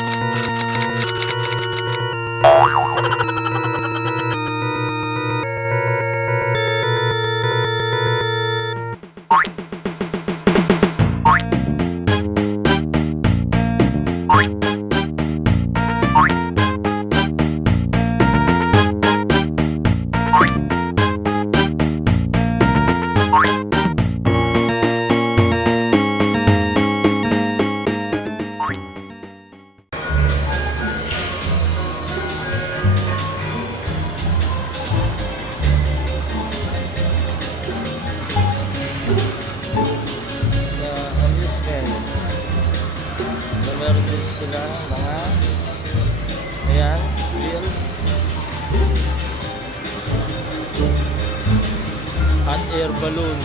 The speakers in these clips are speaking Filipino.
sa sila mga ayan, wheels hot air balloon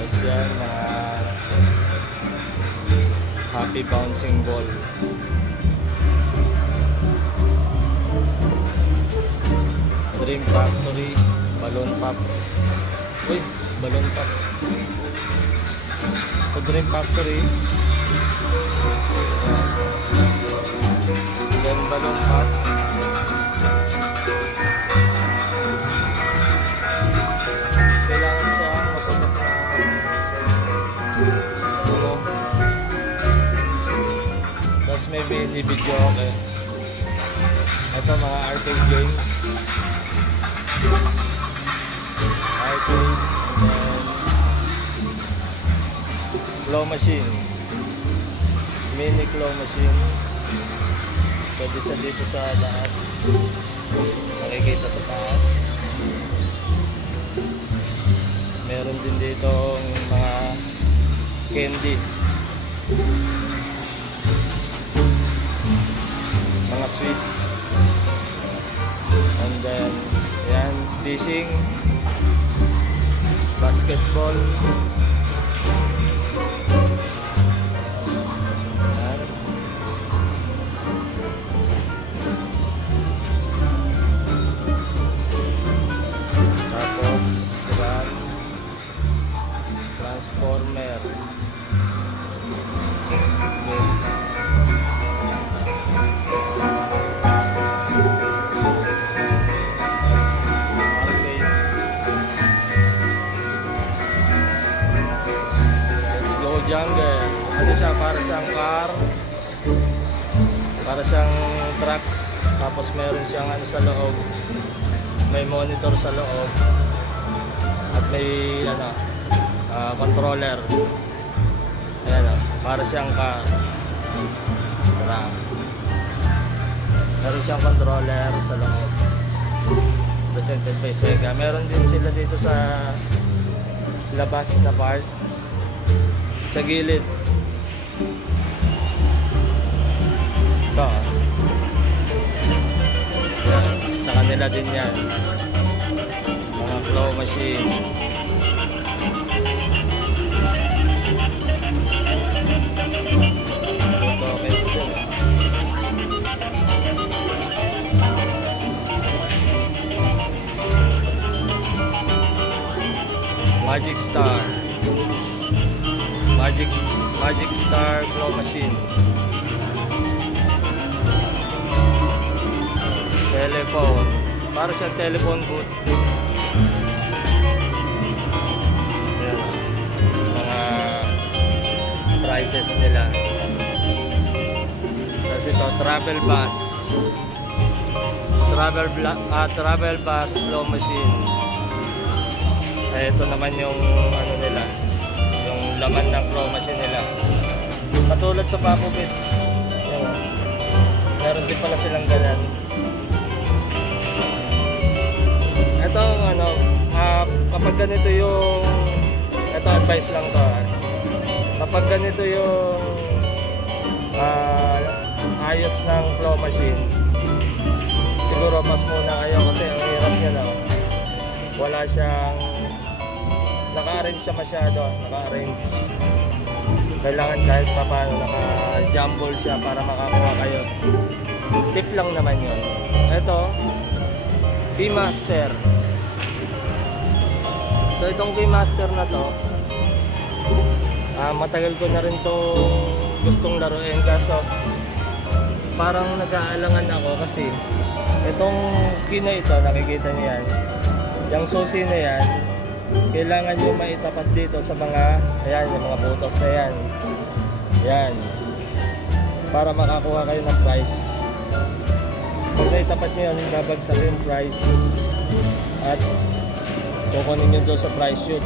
Tapos yan, mga happy bouncing ball. Dream Factory, Balloon Pop. Uy, Balloon Pop. Sa Dream Factory, then Balloon Pop. May mini video okay. Ito mga arcade games. Arcade claw machine. Mini claw machine. Pwede siya dito sa taas. Nakikita sa taas. Meron din dito mga candy. Fishing. Basketball. Siyang car. Para siyang truck. Tapos meron siyang ano sa loob. May monitor sa loob. At may ano, ah, controller. Ayan o, para siyang car. Truck. Meron siyang controller sa loob. Presented by Sega. Meron din sila dito sa labas na part. Sa gilid. Ito. ah. Yan. Sa kanila din yan. Mga claw machine. Ah. Magic Star. Magic Magic Star claw machine. Telephone. Para siyang telephone booth. Ayan. Mga prices nila. Tapos ito, travel bus. Travel, ah, travel bus claw machine. Eh, ito naman yung ano nila, yung laman ng claw machine nila. Katulad sa. Yan. oh. Meron din pala silang ganyan. Kapag ganito yung ito advice lang to. ah. Kapag ganito yung ah, ayos ng claw machine, siguro mas muna kayo kasi ang hirap niya na wala siyang naka-arrange siya masyado, naka-arrange. Kailangan kahit pa paano naka-jumble siya para makakuha kayo. Tip lang naman yun. Ito, Keymaster. So itong Keymaster na to, ah, matagal ko na rin to gustong laruin kaso parang nag-aalangan ako kasi itong key na ito, nakikita niyo yan, yung susi na yan, kailangan nyo maitapat dito sa mga, ayan, yung mga butos na yan. Yan. Para makakuha kayo ng price. Pag naitapat nyo yan, babagsak yung price. At kukunin nyo doon sa price shoot.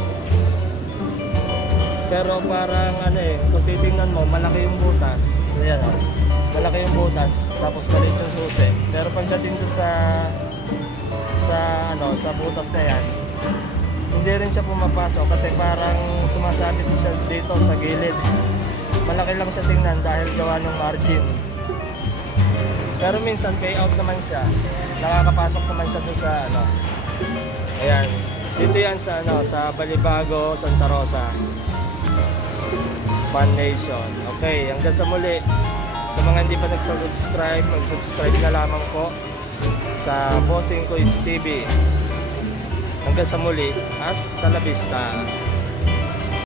Pero parang ano eh, kung titingnan mo, malaki yung butas. Ayan o. Malaki yung butas, tapos maliit yung susi. Pero pagdating doon sa sa ano, sa butas na yan, hindi rin siya pumapasok kasi parang sumasabit siya dito sa gilid. Malaki lang siya tingnan dahil gawa ng margin. Pero minsan payout naman siya. Nakakapasok naman siya doon sa ano. Ayan. Dito yan sa ano, sa Balibago, Santa Rosa. Fun Nation. Okay, hanggang sa muli. Sa mga hindi pa nagsasubscribe, mag-subscribe na lamang po sa Bossing Quiz TV. Hanggang sa muli, hasta la vista.